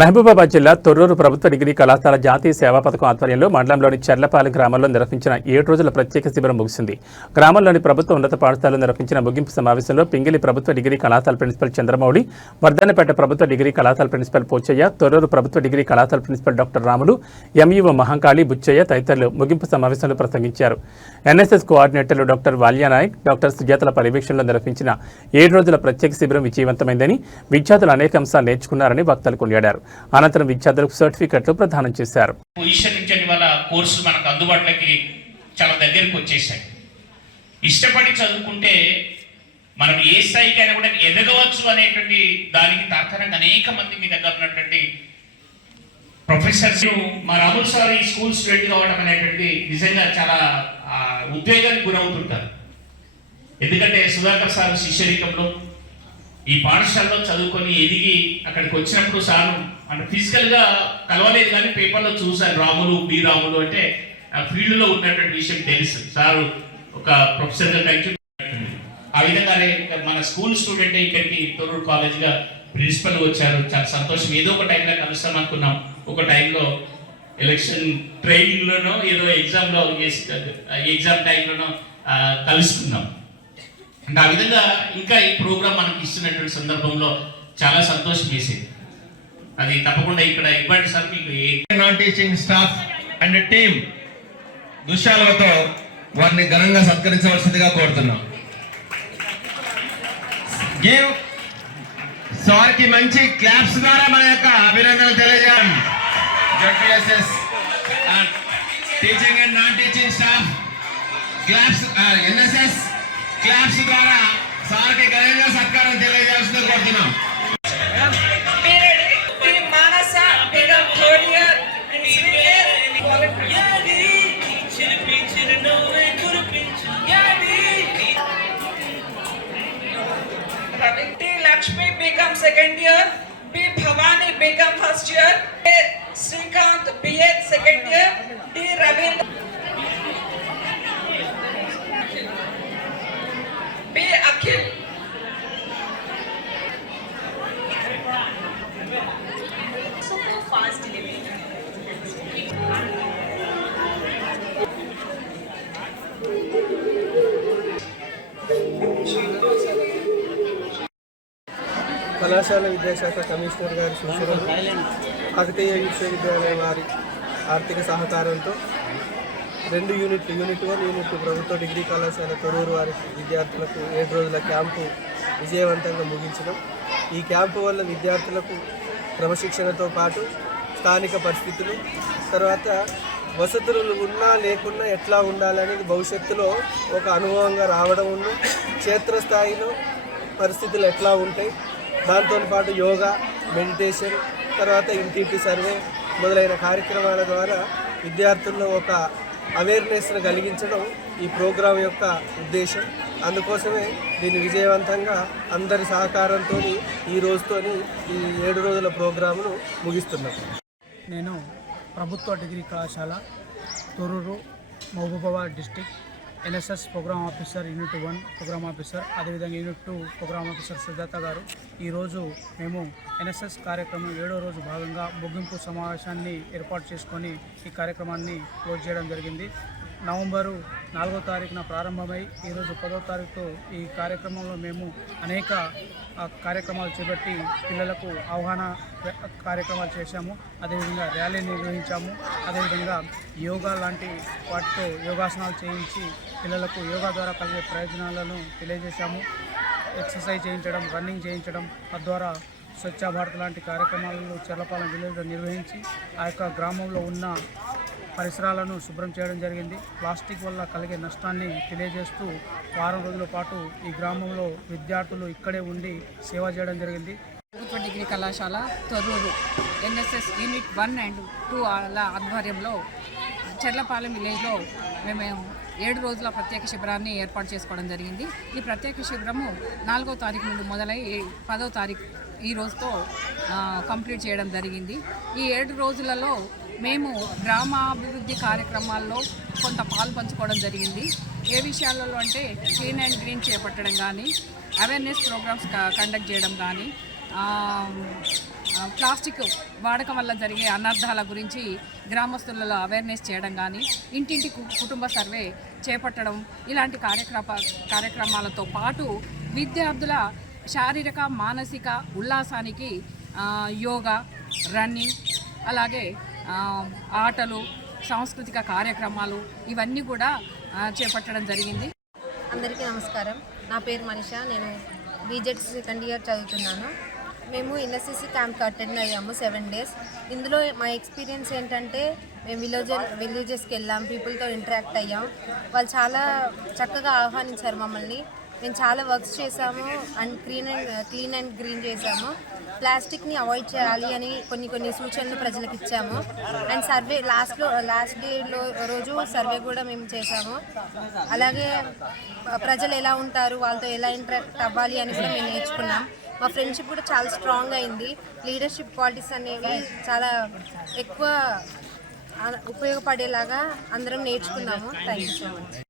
మహబూబాబాద్ జిల్లా తొర్రూరు ప్రభుత్వ డిగ్రీ కళాశాల జాతీయ సేవా పథకం ఆధ్వర్యంలో మండలంలోని చెర్లపాలెం గ్రామంలో నిర్వహించిన ఏడు రోజుల ప్రత్యేక శిబిరం ముగిసింది. గ్రామంలోని ప్రభుత్వ ఉన్నత పాఠశాలలో నిర్వహించిన ముగింపు సమావేశంలో పింగిలి ప్రభుత్వ డిగ్రీ కళాశాల ప్రిన్సిపల్ చంద్రమౌళి వర్ధన్నపేట ప్రభుత్వ డిగ్రీ కళాశాల ప్రిన్సిపల్ పోచయ్య తొర్రూరు ప్రభుత్వ డిగ్రీ కళాశాల principal doctor Ramulu MEO Mahankali Buchayya తదితరులు ముగింపు సమావేశంలో ప్రసంగించారు. ఎన్ఎస్ఎస్ కోఆర్డినేటర్లు డాక్టర్ వాల్యానాయక్ డాక్టర్ సుజాతల పర్యవేక్షణలో నిర్వహించిన ఏడు రోజుల ప్రత్యేక శిబిరం విజయవంతమైందని విద్యార్థులు అనేక అంశాలు నేర్చుకున్నారని వక్తలు కొనియాడారు. అనంతరం విద్యార్థులకు సర్టిఫికెట్లు ప్రదానం చేశారు. పొజిషన్ నుంచి అని కోర్సు మనకు అందుబాటులోకి చాలా దగ్గరికి వచ్చేసాయి. ఇష్టపడి చదువుకుంటే మనం ఏ స్థాయికైనా కూడా ఎదగవచ్చు అనేటువంటి దానికి తార్కాణంగా అనేక మంది మీ దగ్గర ఉన్నటువంటి ప్రొఫెసర్స్ మా రాహుల్ సార్ ఈ స్కూల్ స్టూడెంట్ కావడం అనేటువంటి నిజంగా చాలా ఉద్వేగానికి గురవుతుంటారు. ఎందుకంటే సుధాకర్ సార్ శిష్యరికంలో ఈ పాఠశాలలో చదువుకొని ఎదిగి అక్కడికి వచ్చినప్పుడు సార్ అంటే ఫిజికల్గా కలవలేదు కానీ పేపర్లో చూశాను రాములు బి రాములు అంటే ఆ ఫీల్డ్లో ఉన్నటువంటి విషయం తెలుసు. సార్ ఒక ప్రొఫెసర్ కలిసి ఆ విధంగానే మన స్కూల్ స్టూడెంట్ ఇక్కడికి తొరూరు కాలేజ్గా ప్రిన్సిపల్ వచ్చారు. చాలా సంతోషం. ఏదో ఒక టైంలో కలుస్తాం అనుకున్నాం. ఒక టైంలో ఎలక్షన్ ట్రైనింగ్లోనో ఏదో ఎగ్జామ్లో ఎగ్జామ్ టైంలోనో కలుసుకున్నాం. అంటే ఆ విధంగా ఇంకా ఈ ప్రోగ్రామ్ మనకి ఇస్తున్నటువంటి సందర్భంలో చాలా సంతోషం వేసేది. అది తప్పకుండా ఇక్కడ ఇవ్వండి సార్ మీకు non teaching staff and team దుశ్శాలతో వారిని ఘనంగా సత్కరించవలసిందిగా కోరుతున్నాం. గివ్ సార్కి మంచి క్లాప్స్ ద్వారా మన యొక్క అభినందనలు తెలియజేయం ZPSS teaching and non teaching staff claps NSS claps ద్వారా సార్ కి ఘనంగా సత్కారం తెలియజేయాల్సిందిగా కోరుతున్నాం period. Team Manasa, Begum Claudia, and Sriya. Ravinti Lakshmi Begum second year, B Bhavani Begum first year, A Srikanth B.Ed second year, కళాశాల విద్యాశాఖ commissioner గారి సూచనలు కాకతీయ విశ్వవిద్యాలయం వారి ఆర్థిక సహకారంతో రెండు యూనిట్లు యూనిట్ వన్ యూనిట్ ప్రభుత్వ డిగ్రీ కళాశాల తొరూరు వారి విద్యార్థులకు ఏడు రోజుల క్యాంపు విజయవంతంగా ముగించడం. ఈ క్యాంపు వల్ల విద్యార్థులకు క్రమశిక్షణతో పాటు స్థానిక పరిస్థితులు తర్వాత వసతులు ఉన్నా లేకున్నా ఎట్లా ఉండాలనేది భవిష్యత్తులో ఒక అనుభవంగా రావడం ఉన్న. క్షేత్రస్థాయిలో పరిస్థితులు ఎట్లా ఉంటాయి దాంతో పాటు యోగా మెడిటేషన్ తర్వాత ఇంటింటి సర్వే మొదలైన కార్యక్రమాల ద్వారా విద్యార్థుల్లో ఒక అవేర్నెస్ను కలిగించడం ఈ ప్రోగ్రాం యొక్క ఉద్దేశం. అందుకోసమే దీన్ని విజయవంతంగా అందరి సహకారంతో ఈ రోజుతోని ఈ ఏడు రోజుల ప్రోగ్రామును ముగిస్తున్నాం. నేను ప్రభుత్వ డిగ్రీ కళాశాల Torrur Mahabubabad district NSS program officer unit one program officer అదేవిధంగా unit two program officer Sujatha గారు. ఈరోజు మేము ఎన్ఎస్ఎస్ కార్యక్రమం ఏడో రోజు భాగంగా ముగింపు సమావేశాన్ని ఏర్పాటు చేసుకొని ఈ కార్యక్రమాన్ని క్లోజ్ చేయడం జరిగింది. నవంబరు నాలుగో తారీఖున ప్రారంభమై ఈరోజు పదో తారీఖు ఈ కార్యక్రమంలో మేము అనేక కార్యక్రమాలు చేపట్టి పిల్లలకు అవగాహన కార్యక్రమాలు చేశాము. అదేవిధంగా ర్యాలీ నిర్వహించాము. అదేవిధంగా యోగా లాంటి వాటితో యోగాసనాలు చేయించి పిల్లలకు యోగా ద్వారా కలిగే ప్రయోజనాలను తెలియజేశాము. ఎక్సర్సైజ్ చేయించడం రన్నింగ్ చేయించడం తద్వారా స్వచ్ఛ భారత్ లాంటి కార్యక్రమాలను చెర్లపాలెం విలేజ్లో నిర్వహించి ఆ యొక్క గ్రామంలో ఉన్న పరిసరాలను శుభ్రం చేయడం జరిగింది. ప్లాస్టిక్ వల్ల కలిగే నష్టాన్ని తెలియజేస్తూ వారం రోజుల పాటు ఈ గ్రామంలో విద్యార్థులు ఇక్కడే ఉండి సేవ చేయడం జరిగింది. ప్రభుత్వ డిగ్రీ కళాశాల Torrur NSS unit one and two అలా ఆధ్వర్యంలో చెర్లపాలెం విలేజ్లో మేము ఏడు రోజుల ప్రత్యేక శిబిరాన్ని ఏర్పాటు చేసుకోవడం జరిగింది. ఈ ప్రత్యేక శిబిరము నాలుగో తారీఖు నుండి మొదలై పదో తారీఖు ఈ రోజుతో కంప్లీట్ చేయడం జరిగింది. ఈ ఏడు రోజులలో మేము గ్రామాభివృద్ధి కార్యక్రమాల్లో కొంత పాలు పంచుకోవడం జరిగింది. ఏ విషయాలలో అంటే క్లీన్ అండ్ గ్రీన్ చేపట్టడం కానీ అవేర్నెస్ ప్రోగ్రామ్స్ కండక్ట్ చేయడం కానీ ప్లాస్టిక్ వాడకం వల్ల జరిగే అనర్థాల గురించి గ్రామస్తులలో అవేర్నెస్ చేయడం కానీ ఇంటింటి కు- కుటుంబ సర్వే చేపట్టడం ఇలాంటి కార్యక్రమ కార్యక్రమాలతో పాటు విద్యార్థుల శారీరక మానసిక ఉల్లాసానికి యోగా రన్నింగ్ అలాగే ఆటలు సాంస్కృతిక కార్యక్రమాలు ఇవన్నీ కూడా చేపట్టడం జరిగింది. అందరికీ నమస్కారం. నా పేరు మనిష. నేను బీజెడ్ సెకండ్ ఇయర్ చదువుతున్నాను. మేము ఎన్ఎస్సిసి క్యాంప్కి అటెండ్ అయ్యాము సెవెన్ డేస్. ఇందులో మా ఎక్స్పీరియన్స్ ఏంటంటే మేము విలేజ్ విలేజెస్కి వెళ్ళాం పీపుల్తో ఇంటరాక్ట్ అయ్యాం. వాళ్ళు చాలా చక్కగా ఆహ్వానించారు మమ్మల్ని. మేము చాలా వర్క్స్ చేసాము and clean and clean and green చేసాము. ప్లాస్టిక్ని అవాయిడ్ చేయాలి అని కొన్ని కొన్ని సూచనలు ప్రజలకు ఇచ్చాము. అండ్ సర్వే లాస్ట్లో లాస్ట్ డేలో రోజు సర్వే కూడా మేము చేసాము. అలాగే ప్రజలు ఎలా ఉంటారు వాళ్ళతో ఎలా ఇంటరాక్ట్ అవ్వాలి అని కూడా మేము నేర్చుకున్నాం. మా ఫ్రెండ్షిప్ కూడా చాలా స్ట్రాంగ్ అయింది. లీడర్షిప్ క్వాలిటీస్ అనేవి చాలా ఎక్కువ ఉపయోగపడేలాగా అందరం నేర్చుకున్నాము. Thank you so much